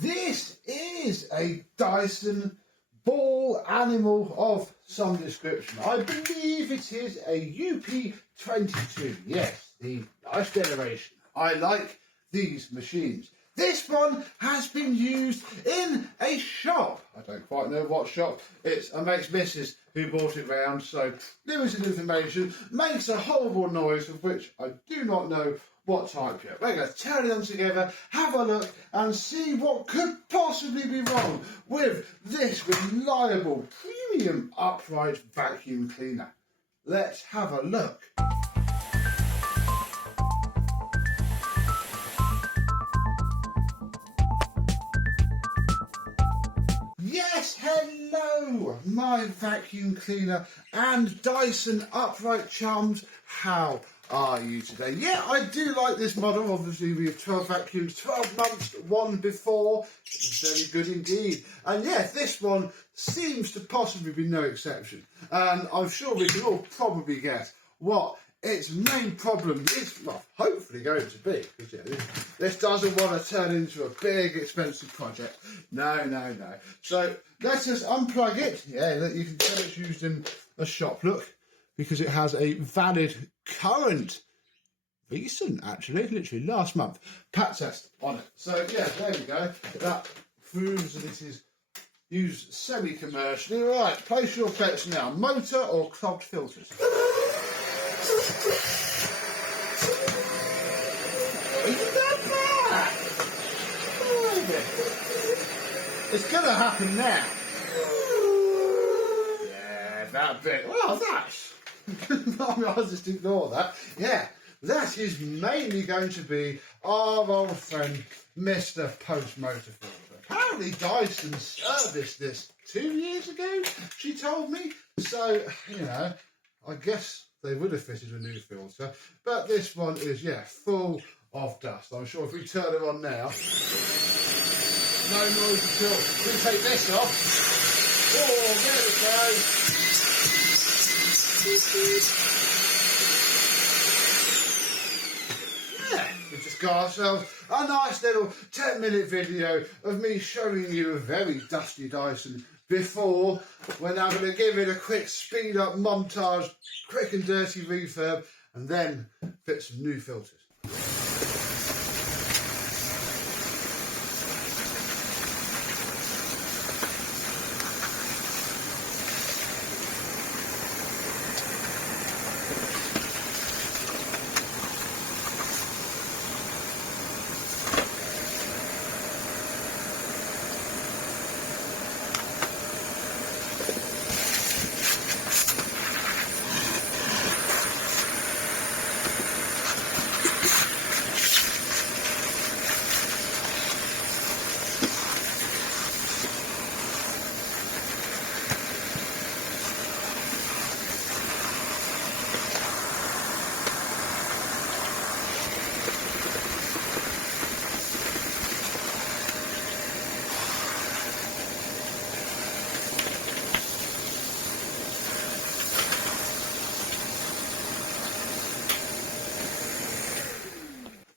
This is a Dyson ball animal of some description. I believe it is a UP22. Yes, the last generation. I like these machines. This one has been used in a shop. I don't quite know what shop. It's a mate's missus who brought it round, so limited information. Makes a horrible noise of which I do not know what type yet. We're going to turn them together, have a look and see what could possibly be wrong with this reliable premium upright vacuum cleaner. Let's have a look. Yes, hello, my vacuum cleaner and Dyson upright chums. How are you today? Yeah, I do like this model. Obviously, we have 12 vacuums, 12 months, one before. It's very good indeed. And yeah, this one seems to possibly be no exception. And I'm sure we can all probably guess what its main problem is, well, hopefully going to be, because yeah, this doesn't want to turn into a big expensive project. No. So let's just unplug it. Yeah, you can tell it's used in a shop look because it has a valid current, recent actually, literally last month, pat test on it. So yeah, there we go. That proves that it is used semi-commercially. Right, place your bets now. Motor or clogged filters? It's going to happen now. Yeah, that bit. Well, that's... I'll just ignore that. Yeah, that is mainly going to be our old friend, Mr. Post-Motor Filter. Apparently Dyson serviced this 2 years ago, she told me. So, you know, I guess they would have fitted a new filter. But this one is, yeah, full of dust. I'm sure if we turn it on now, no noise at all. We take this off. Oh, there we go. Yeah, we just got ourselves a nice little 10-minute video of me showing you a very dusty Dyson before. We're now going to give it a quick speed up montage, quick and dirty refurb, and then fit some new filters.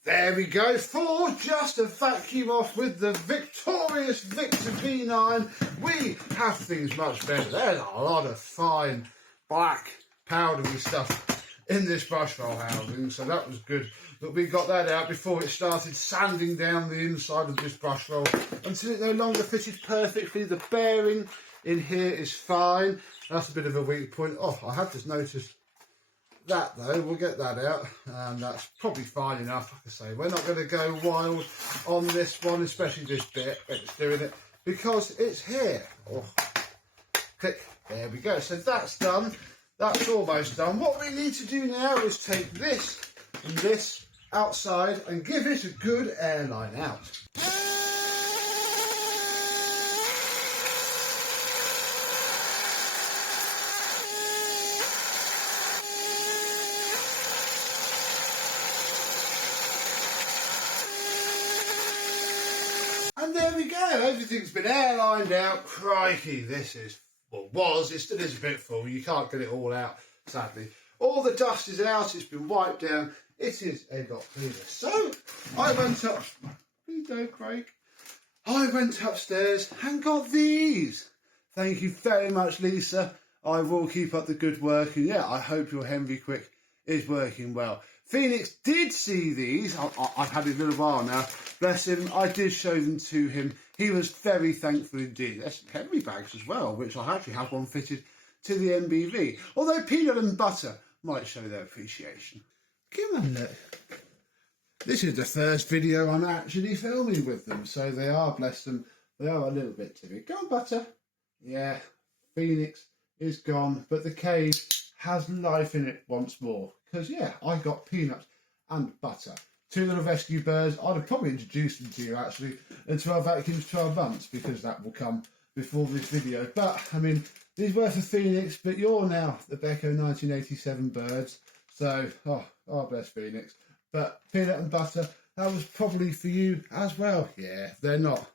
There we go, for just a vacuum off with the victorious Victor V9, we have things much better. There's a lot of fine, black, powdery stuff in this brush roll housing, so that was good that we got that out before it started sanding down the inside of this brush roll until it no longer fitted perfectly. The bearing in here is fine. That's a bit of a weak point. Oh, I have just noticed that though, we'll get that out, and that's probably fine enough. Like I say, we're not going to go wild on this one, especially this bit when it's doing it, because it's here. Oh, click, there we go. So that's done, that's almost done. What we need to do now is take this and this outside and give it a good airline out. And there we go, everything's been airlined out. Crikey, this is, well, it still is a bit full. You can't get it all out, sadly. All the dust is out, it's been wiped down. It is a lot cleaner. So, I went up, please don't, Craig. I went upstairs and got these. Thank you very much, Lisa. I will keep up the good work, and yeah, I hope your Henry Quick is working well. Phoenix did see these. I've had it a little while now. Bless him. I did show them to him. He was very thankful indeed. There's some Henry bags as well, which I actually have one fitted to the MBV. Although peanut and butter might show their appreciation. Come on, look. This is the first video I'm actually filming with them, so they are, bless them, they are a little bit timid. Go on, butter. Yeah, Phoenix is gone, but the cage has life in it once more. Because, yeah, I got peanuts and butter. Two little rescue birds. I'd have probably introduced them to you, actually, in 12 vacuums, 12 months, because that will come before this video. But, I mean, these were for Phoenix, but you're now the Becco 1987 birds. So, oh, bless Phoenix. But peanut and butter, that was probably for you as well. Yeah, they're not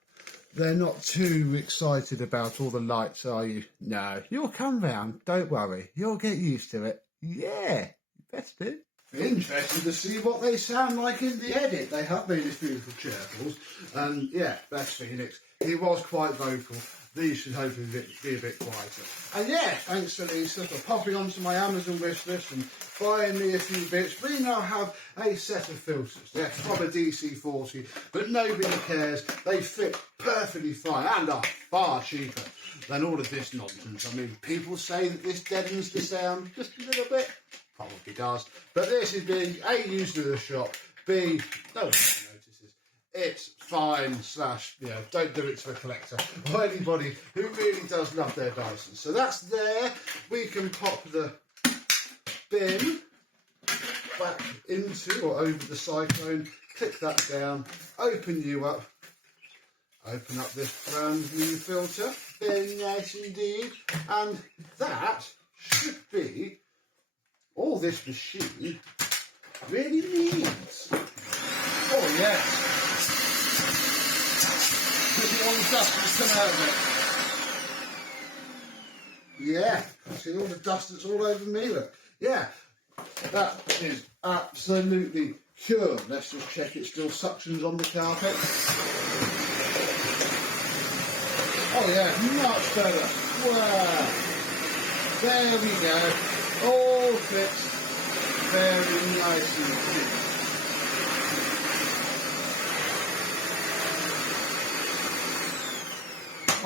too excited about all the lights, are you? No, you'll come round, don't worry. You'll get used to it. Yeah, you better do. Interesting to see what they sound like in the edit. They have made these beautiful chirples. And yeah, bless Phoenix. He was quite vocal. These should hopefully be a bit quieter. And yeah, thanks to Lisa for popping onto my Amazon wish list and buying me a few bits. We now have a set of filters. They're from a DC40, but nobody cares. They fit perfectly fine and are far cheaper than all of this nonsense. I mean, people say that this deadens the sound just a little bit. Probably does. But this is being A, used in the shop, B, no one notices. It's fine / don't do it to a collector or anybody who really does love their Dyson. So that's there. We can pop the bin back into or over the cyclone, click that down, open you up, open up this brand new filter. Very nice indeed. And that should be all this machine really needs. Oh yes. All the dust has come out of it. Yeah, see all the dust that's all over me, look. Yeah, that is absolutely cured. Let's just check it still suctions on the carpet. Oh yeah, much better. Wow. There we go. All fixed. Very nice indeed.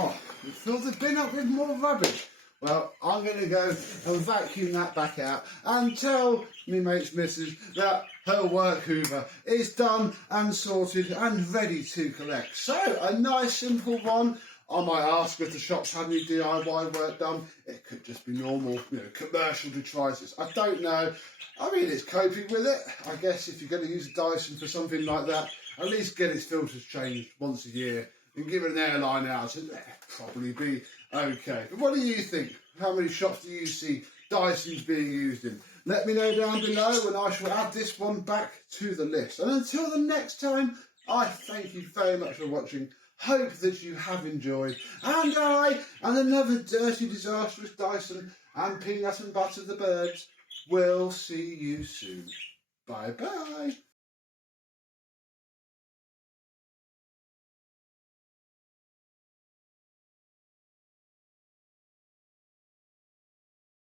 Oh, you filled the bin up with more rubbish. Well, I'm going to go and vacuum that back out and tell me mate's missus that her work hoover is done and sorted and ready to collect. So, a nice simple one. I might ask if the shop's had any DIY work done. It could just be normal, commercial detritus. I don't know. I mean, it's coping with it. I guess if you're going to use a Dyson for something like that, at least get its filters changed once a year and give it an airline out, and that'd probably be okay. But what do you think? How many shops do you see Dysons being used in? Let me know down below and I shall add this one back to the list. And until the next time, I thank you very much for watching. Hope that you have enjoyed. And I, and another dirty, disastrous Dyson and peanut and butter the birds, will see you soon. Bye-bye.